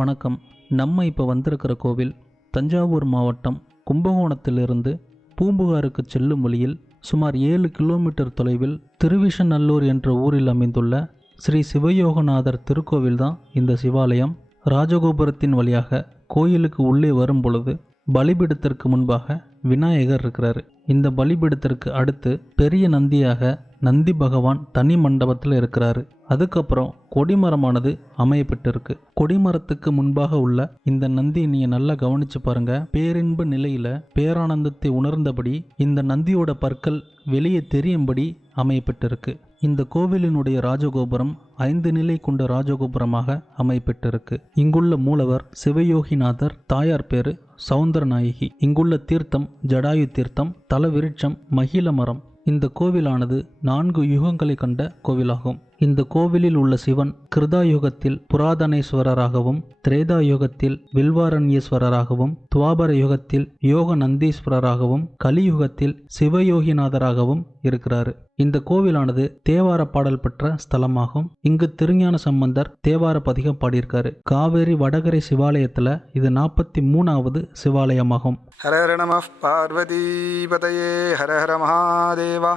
வணக்கம். நம்ம இப்போ வந்திருக்கிற கோவில் தஞ்சாவூர் மாவட்டம் கும்பகோணத்திலிருந்து பூம்புகாருக்கு செல்லும் வழியில் சுமார் 7 கிலோமீட்டர் தொலைவில் திருவிஷநல்லூர் என்ற ஊரில் அமைந்துள்ள ஸ்ரீ சிவயோகநாதர் திருக்கோவில் தான் இந்த சிவாலயம். ராஜகோபுரத்தின் வழியாக கோயிலுக்கு உள்ளே வரும் பொழுது பலிபீடத்திற்கு முன்பாக விநாயகர் இருக்கிறாரு. இந்த பலிபீடத்திற்கு அடுத்து பெரிய நந்தியாக நந்தி பகவான் தனி மண்டபத்தில் இருக்கிறாரு. அதுக்கப்புறம் கொடிமரமானது அமையப்பட்டிருக்கு. கொடிமரத்துக்கு முன்பாக உள்ள இந்த நந்தி நீங்க நல்லா கவனிச்சு பாருங்க. பேரின்ப நிலையில பேரானந்தத்தை உணர்ந்தபடி இந்த நந்தியோட பற்கள் வெளியே தெரியும்படி அமையப்பட்டிருக்கு. இந்த கோவிலினுடைய ராஜகோபுரம் 5 நிலை கொண்ட ராஜகோபுரமாக அமையப்பட்டிருக்கு. இங்குள்ள மூலவர் சிவயோகிநாதர், தாயார் பேரு சௌந்தரநாயகி. இங்குள்ள தீர்த்தம் ஜடாயு தீர்த்தம், தல விருட்சம் மகிழ மரம். இந்த கோவிலானது 4 யுகங்களை கண்ட கோவிலாகும். இந்த கோவிலில் உள்ள சிவன் கிருதாயுகத்தில் புராதனேஸ்வரராகவும், திரேதா யுகத்தில் வில்வாரண்யேஸ்வரராகவும், துவாபர யுகத்தில் யோக நந்தீஸ்வரராகவும், கலியுகத்தில் சிவயோகிநாதராகவும் இருக்கிறாரு. இந்த கோவிலானது தேவார பாடல் பெற்ற ஸ்தலமாகும். இங்கு திருஞான சம்பந்தர் தேவார பதிகம் பாடியிருக்காரு. காவேரி வடகரை சிவாலயத்துல இது 43வது சிவாலயமாகும். ஹர ஹர நம பார்வதி பதையே ஹர ஹர மகாதேவா.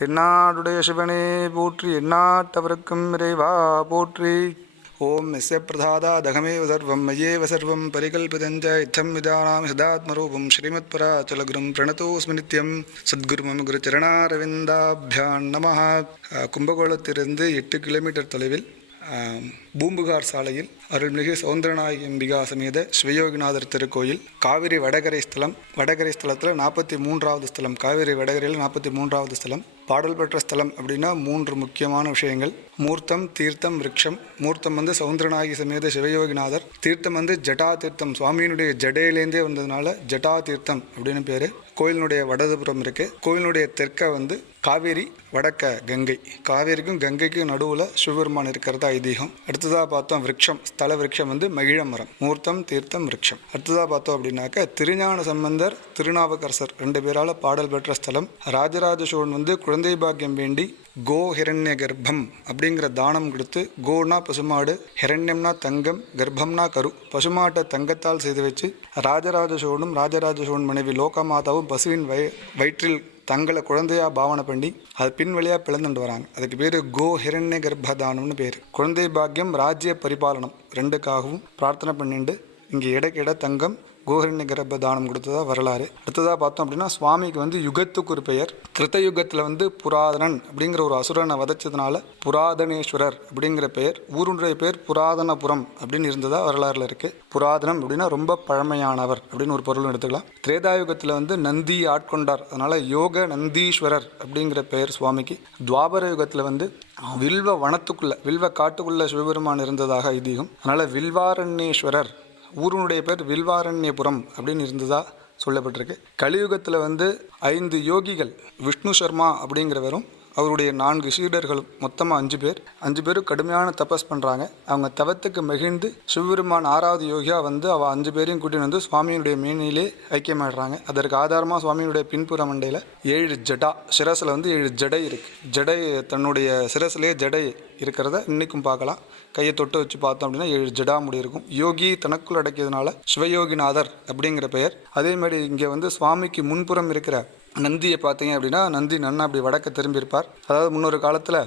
தென்னாடுடைய சிவனே போற்றி, எந்நாட்டவருக்கும் இறைவா போற்றி. ஓம் எஸ்ய பிரதாதா தகமேவ சர்வம் மயேவ சர்வம் பரிகல்பிதஞ்ச இத்தம் விதானாமி சதாத்மரூபம் ஸ்ரீமத் பராச்சலகுரும் பிரணதோஸ்மி நித்யம். சத்குரு மம குரு சரணாரவிந்தாபியான் நமஹ. கும்பகோணத்திலிருந்து 8 கிலோமீட்டர் தொலைவில் பூம்புகார் சாலையில் அருள்மிகு சௌந்தரநாயகி அம்பிகா சமேத சிவயோகிநாதர் திருக்கோயில். காவிரி வடகரை ஸ்தலம். வடகரை ஸ்தலத்தில் 43வது ஸ்தலம். காவிரி வடகரையில் 43வது ஸ்தலம். பாடல் பெற்ற ஸ்தலம் அப்படின்னா 3 முக்கியமான விஷயங்கள்: மூர்த்தம், தீர்த்தம், விருட்சம். மூர்த்தம் வந்து சௌந்தரநாயகி சமேத சிவயோகிநாதர். தீர்த்தம் வந்து ஜட்டா தீர்த்தம், சுவாமியினுடைய ஜடையிலேருந்தே வந்ததுனால ஜட்டா தீர்த்தம் அப்படின்னு பேர். கோயிலினுடைய வடதுபுறம் இருக்கு. கோயிலினுடைய தெற்க வந்து காவேரி, வடக்க கங்கை. காவேரிக்கும் கங்கைக்கும் நடுவில் சிவபெருமான் இருக்கிறதா ஐதீகம். அடுத்ததாக பார்த்தோம் விருட்சம். ஸ்தல விருட்சம் வந்து மகிழ மரம். மூர்த்தம், தீர்த்தம், விருட்சம். அடுத்ததாக பார்த்தோம் அப்படின்னாக்க திருஞான சம்பந்தர், திருநாவுக்கரசர் 2 பேரால் பாடல் பெற்ற ஸ்தலம். ராஜராஜ சோழன் வந்து குழந்தை பாக்கியம் வேண்டி கோ ஹிரண்ய கர்ப்பம் அப்படிங்கிற தானம் கொடுத்து, கோனா பசுமாடு, ஹிரண்யம்னா தங்கம், கர்ப்பம்னா கரு. பசுமாட்டை தங்கத்தால் செய்து வச்சு ராஜராஜ சோழனும் ராஜராஜ சோழன் மனைவி லோகமாதாவும் பசுவின் வயிற்றில் தங்களை குழந்தையா பாவனை பண்ணி அது பின் வழியாக பிளந்துட்டு வராங்க. அதுக்கு பேர் கோ ஹிரண்ய கர்ப்பதானம்னு பேர். குழந்தை பாக்கியம், ராஜ்ய பரிபாலனம் 2க்காகவும் பிரார்த்தனை பண்ணிட்டு இங்கே இட தங்கம் கோஹிரண்ய கர்ப்ப தானம் கொடுத்ததா வரலாறு. அடுத்ததாக பார்த்தோம் அப்படின்னா சுவாமிக்கு வந்து யுகத்துக்கு ஒரு பெயர். கிருத்தயுகத்தில் வந்து புராதனன் அப்படிங்கிற ஒரு அசுரனை வதைச்சதுனால புராதனேஸ்வரர் அப்படிங்கிற பெயர். ஊருடைய பேர் புராதனபுரம் அப்படின்னு இருந்ததா வரலாறுல இருக்கு. புராதனம் அப்படின்னா ரொம்ப பழமையானவர் அப்படின்னு ஒரு பொருள் எடுத்துக்கலாம். திரேதாயுகத்தில் வந்து நந்தி ஆட்கொண்டார், அதனால யோக நந்தீஸ்வரர் அப்படிங்கிற பெயர் சுவாமிக்கு. துவாபர யுகத்தில் வந்து வில்வ வனத்துக்குள்ள, வில்வ காட்டுக்குள்ள சிவபெருமான் இருந்ததாக ஐதீகம். அதனால வில்வாரண்யேஸ்வரர், ஊருடைய பேர் வில்வாரண்யபுரம் அப்படின்னு இருந்ததா சொல்லப்பட்டிருக்கு. கலியுகத்தில் வந்து 5 யோகிகள், விஷ்ணு சர்மா அப்படிங்கிறவரும் அவருடைய 4 சீடர்களும், மொத்தமாக 5 பேர். 5 பேரும் கடுமையான தபஸ் பண்ணுறாங்க. அவங்க தவத்துக்கு மகிழ்ந்து சிவபெருமான் 6வது யோகியாக வந்து அவள் 5 பேரையும் கூட்டின்னு வந்து சுவாமியினுடைய மேனியிலே ஐக்கியமாடுறாங்க. அதற்கு ஆதாரமாக சுவாமியினுடைய பின்புற மண்டையில் 7 ஜடா, சிரசில் வந்து 7 ஜடை இருக்குது. ஜடை தன்னுடைய சிரசிலே ஜடை இருக்கிறத இன்றைக்கும் பார்க்கலாம். கையை தொட்டு வச்சு பார்த்தோம் அப்படின்னா 7 ஜடாமுடி இருக்கும். யோகி தனக்குள் அடக்கியதுனால சிவயோகிநாதர் அப்படிங்கிற பெயர். அதே மாதிரி இங்கே வந்து சுவாமிக்கு முன்புறம் இருக்கிற நந்தியை பார்த்தீங்க அப்படின்னா நந்தி நன்னா அப்படி வடக்க திரும்பியிருப்பார். அதாவது முன்னொரு காலத்தில்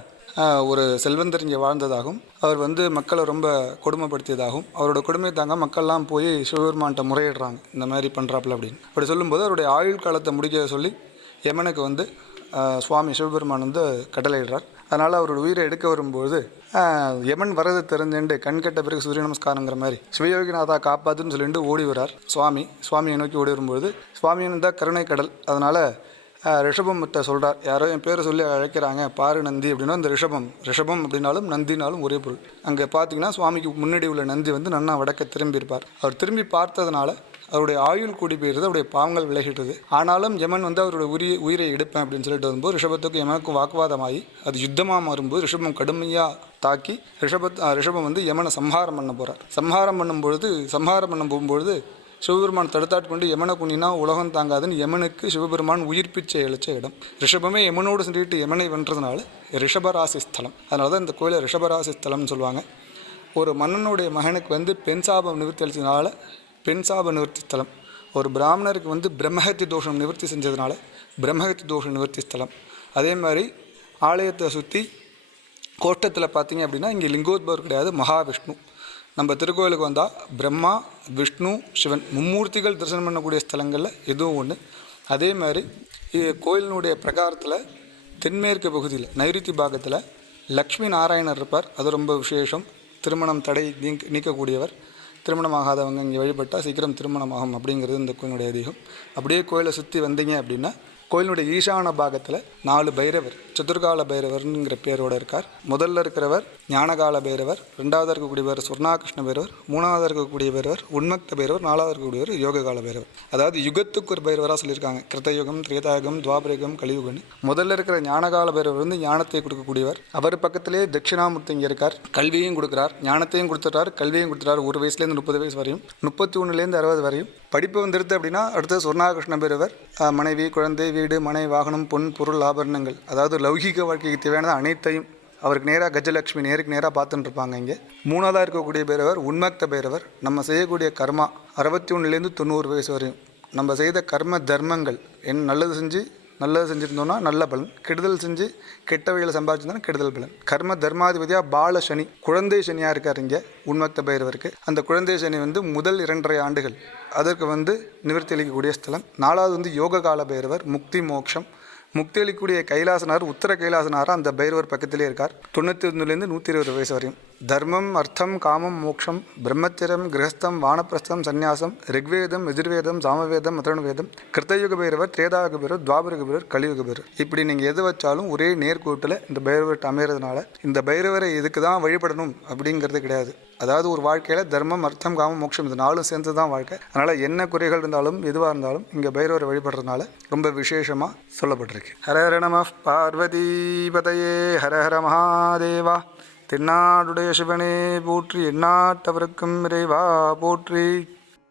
ஒரு செல்வந்தர் இங்கே வாழ்ந்ததாகவும், அவர் வந்து மக்களை ரொம்ப கொடுமைப்படுத்தியதாகவும், அவரோட கொடுமை தாங்க மக்கள்லாம் போய் சிவபெருமான்கிட்ட முறையிடுறாங்க, இந்த மாதிரி பண்ணுறாப்புல அப்படின்னு. அப்படி சொல்லும்போது அவருடைய ஆயுள் காலத்தை முடிக்க சொல்லி யமனுக்கு வந்து சுவாமி சிவபெருமான் வந்து கடலையிடுறார். அதனால் அவரோட உயிரை எடுக்க வரும்போது யமன் வரது தெரிஞ்சுட்டு கண்கட்ட பிறகு சூரிய நமஸ்காரங்கிற மாதிரி சிவயோகிநாதா காப்பாத்துன்னு சொல்லிட்டு ஓடி வரார். சுவாமியை நோக்கி ஓடி வரும்போது சுவாமியின் தான் கருணை கடல். அதனால் ரிஷபம்கிட்ட சொல்கிறார், யாரோ என் பேரை சொல்லி அழைக்கிறாங்க பாரு நந்தி அப்படின்னா, அந்த ரிஷபம் அப்படின்னாலும் நந்தினாலும் ஒரே பொருள். அங்கே பார்த்தீங்கன்னா சுவாமிக்கு முன்னாடி உள்ள நந்தி வந்து நன்னா வடக்க திரும்பி இருப்பார். அவர் திரும்பி பார்த்ததுனால அவருடைய ஆயுள் கூடி போயிருது, அவருடைய பாவங்கள் விலகிட்டது. ஆனாலும் யமன் வந்து அவருடைய உயிரை எடுப்பேன் அப்படின்னு சொல்லிட்டு வரும்போது ரிஷபத்துக்கும் யமனுக்கும் வாக்குவாதமாகி அது யுத்தமாக மாறும்போது ரிஷபம் கடுமையாக தாக்கி ரிஷபம் வந்து யமனை சம்ஹாரம் பண்ண போகிறார். சம்ஹாரம் பண்ண போகும்பொழுது சிவபெருமான் தடுத்தாட்கொண்டு யமனை குனினா உலகம் தாங்காதுன்னு யமனுக்கு சிவபெருமான் உயிர் பிச்சை அளித்த இடம். ரிஷபமே யமனோடு சென்றுட்டு யமனை வென்றதுனால ரிஷபராசி ஸ்தலம். அதனால தான் இந்த கோயிலை ரிஷபராசி ஸ்தலம்னு சொல்லுவாங்க. ஒரு மன்னனுடைய மகனுக்கு வந்து பெண் சாபம் நிவர்த்தி அளித்ததுனால பெண் சாப நிவர்த்தி ஸ்தலம். ஒரு பிராமணருக்கு வந்து பிரம்மஹத்தி தோஷம் நிவர்த்தி செஞ்சதுனால பிரம்மஹத்தி தோஷம் நிவர்த்தி ஸ்தலம். அதே மாதிரி ஆலயத்தை சுற்றி கோஷ்டத்தில் பார்த்தீங்க அப்படின்னா இங்கே லிங்கோத்பவர் கிடையாது, மகாவிஷ்ணு. நம்ம திருக்கோயிலுக்கு வந்தால் பிரம்மா, விஷ்ணு, சிவன் மும்மூர்த்திகள் தரிசனம் பண்ணக்கூடிய ஸ்தலங்களில் எதுவும் ஒன்று. அதே மாதிரி கோயிலினுடைய பிரகாரத்தில் தென்மேற்கு பகுதியில் நைருத்தி பாகத்தில் லக்ஷ்மி நாராயணர் இருப்பார். அது ரொம்ப விசேஷம். திருமணம் தடை நீக்கக்கூடியவர். திருமணமாகாதவங்க இங்கே வழிபட்டால் சீக்கிரம் திருமணமாகும் அப்படிங்கிறது இந்த கோயிலுடைய அதிகம். அப்படியே கோயிலை சுற்றி வந்தீங்க அப்படின்னா கோயிலுடைய ஈசான பாகத்தில் 4 பைரவர், சதுர்கால பைரவர்ங்கிற பேரோடு இருக்கார். முதல்ல இருக்கிறவர் ஞானகால பைரவர், 2வது இருக்கக்கூடியவர் சொர்ணாகிருஷ்ண பைரவர், 3வது இருக்கக்கூடிய பைரவர் உன்மக்த பைரவர், 4வது இருக்கக்கூடியவர் யோககால பைரவர். அதாவது யுகத்துக்கு ஒரு பைரவராக சொல்லியிருக்காங்க. கிருத்தயுகம், திரேதாயுகம், துவாபரயுகம், கலியுகம்னு. முதல்ல இருக்கிற ஞானகால பைரவர் வந்து ஞானத்தை கொடுக்கக்கூடியவர். அவர் பக்கத்திலே தட்சிணாமூர்த்தி இங்கே இருக்கார். கல்வியும் கொடுக்குறார், ஞானத்தையும் கொடுத்துட்டார், கல்வியும் கொடுத்துட்டார். 1 வயசுலேருந்து 30 வயசு வரையும், 31லேருந்து 60 வரையும். படிப்பு வந்துடுது அப்படின்னா அடுத்தது சொர்ணாகிருஷ்ண பைரவர். மனைவி, குழந்தை, வீடு, மனை, வாகனம், பொன், பொருள், ஆபரணங்கள், அதாவது லௌகிக வாழ்க்கைக்கு தேவையானது அனைத்தையும் அவருக்கு நேராக கஜலட்சுமி நேருக்கு நேராக பார்த்துட்டு இருப்பாங்க. இங்கே 3வதாக இருக்கக்கூடிய பைரவர் உன்மக்த பைரவர். நம்ம செய்யக்கூடிய கர்மா 61லேருந்து 90 வயசு வரையும் நம்ம செய்த கர்ம தர்மங்கள் நல்லது செஞ்சுருந்தோம்னா நல்ல பலன், கெடுதல் செஞ்சு கெட்ட வகையில் சம்பாதிச்சிருந்தோம்னா கெடுதல் பலன். கர்ம தர்மாதிபதியாக பால சனி, குழந்தை சனியாக இருக்கார் இங்கே உன்மக்த பைரவருக்கு. அந்த குழந்தை சனி வந்து முதல் 2.5 ஆண்டுகள் அதற்கு வந்து நிவர்த்தி அளிக்கக்கூடிய ஸ்தலம். 4வது வந்து யோக கால பைரவர், முக்தி மோட்சம். முக்தி அளிக்கக்கூடிய கைலாசனார், உத்தர கைலாசனார் அந்த பைரவர் பக்கத்திலே இருக்கார். 91லேருந்து 120 வயசு வரையும். தர்மம், அர்த்தம், காமம், மோட்சம், பிரம்மச்சரம், கிரகஸ்தம், வானப்பிரஸ்தம், சந்நியாசம், ரிக்வேதம், எதிர்வேதம், சாமவேதம், அதர்வவேதம், கிருத்தயுக பைரவர், திரேதாயுக பைரவர், துவாபரக பைரவர், கலியுக பைரவர். இப்படி நீங்கள் எது வச்சாலும் ஒரே நேர்கோட்டில் இந்த பைரவர்கிட்ட அமைகிறதுனால இந்த பைரவரை இதுக்கு தான் வழிபடணும் அப்படிங்கிறது கிடையாது. அதாவது ஒரு வாழ்க்கையில் தர்மம், அர்த்தம், காமம், மோட்சம் இது 4 சேர்ந்து தான் வாழ்க்கை. அதனால் என்ன குறைகள் இருந்தாலும் எதுவாக இருந்தாலும் இங்கே பைரவரை வழிபடுறதுனால ரொம்ப விசேஷமாக சொல்லப்பட்டிருக்கு. ஹர ஹர நம பார்வதி பதையே ஹர ஹர மகாதேவா. தென்னாடுடைய சிவனே போற்றி, எந்நாட்டவருக்கும் இறைவா போற்றி.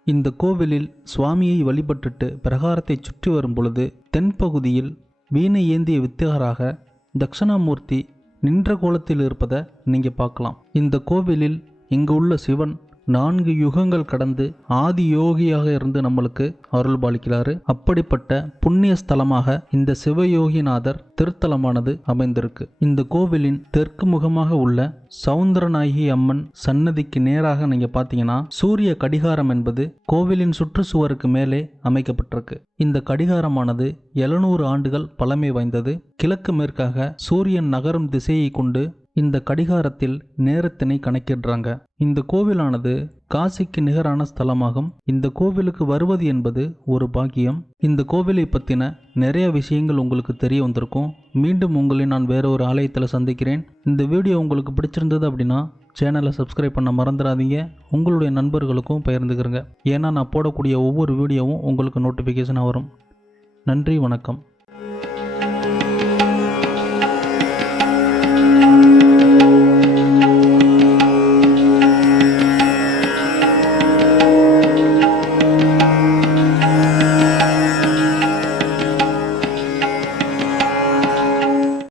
இந்த கோவிலில் சுவாமியை வழிபட்டுட்டு பிரகாரத்தை சுற்றி வரும் பொழுது தென்பகுதியில் வீணை ஏந்திய வித்தகராக தட்சிணாமூர்த்தி நின்ற கோலத்தில் இருப்பதை நீங்கள் பார்க்கலாம். இந்த கோவிலில் இங்கு உள்ள சிவன் 4 யுகங்கள் கடந்து ஆதி யோகியாக இருந்து நம்மளுக்கு அருள் பாலிக்கிறாரு. அப்படிப்பட்ட புண்ணிய ஸ்தலமாக இந்த சிவயோகிநாதர் திருத்தலமானது அமைந்திருக்கு. இந்த கோவிலின் தெற்கு முகமாக உள்ள சவுந்தரநாயகி அம்மன் சன்னதிக்கு நேராக நீங்க பார்த்தீங்கன்னா சூரிய கடிகாரம் என்பது கோவிலின் சுற்றுச்சுவருக்கு மேலே அமைக்கப்பட்டிருக்கு. இந்த கடிகாரமானது 700 ஆண்டுகள் பழமை வாய்ந்தது. கிழக்கு மேற்காக சூரியன் நகரும் திசையை கொண்டு இந்த கடிகாரத்தில் நேரத்தினை கணக்கிடுறாங்க. இந்த கோவிலானது காசிக்கு நிகரான ஸ்தலமாகும். இந்த கோவிலுக்கு வருவது என்பது ஒரு பாக்கியம். இந்த கோவிலை பற்றின நிறைய விஷயங்கள் உங்களுக்கு தெரிய வந்திருக்கும். மீண்டும் உங்களை நான் வேற ஒரு ஆலயத்தில் சந்திக்கிறேன். இந்த வீடியோ உங்களுக்கு பிடிச்சிருந்தது அப்படின்னா சேனலை சப்ஸ்கிரைப் பண்ண மறந்துடாதீங்க. உங்களுடைய நண்பர்களுக்கும் பகிர்ந்துக்கிறங்க. ஏன்னா நான் போடக்கூடிய ஒவ்வொரு வீடியோவும் உங்களுக்கு நோட்டிஃபிகேஷனாக வரும். நன்றி, வணக்கம்.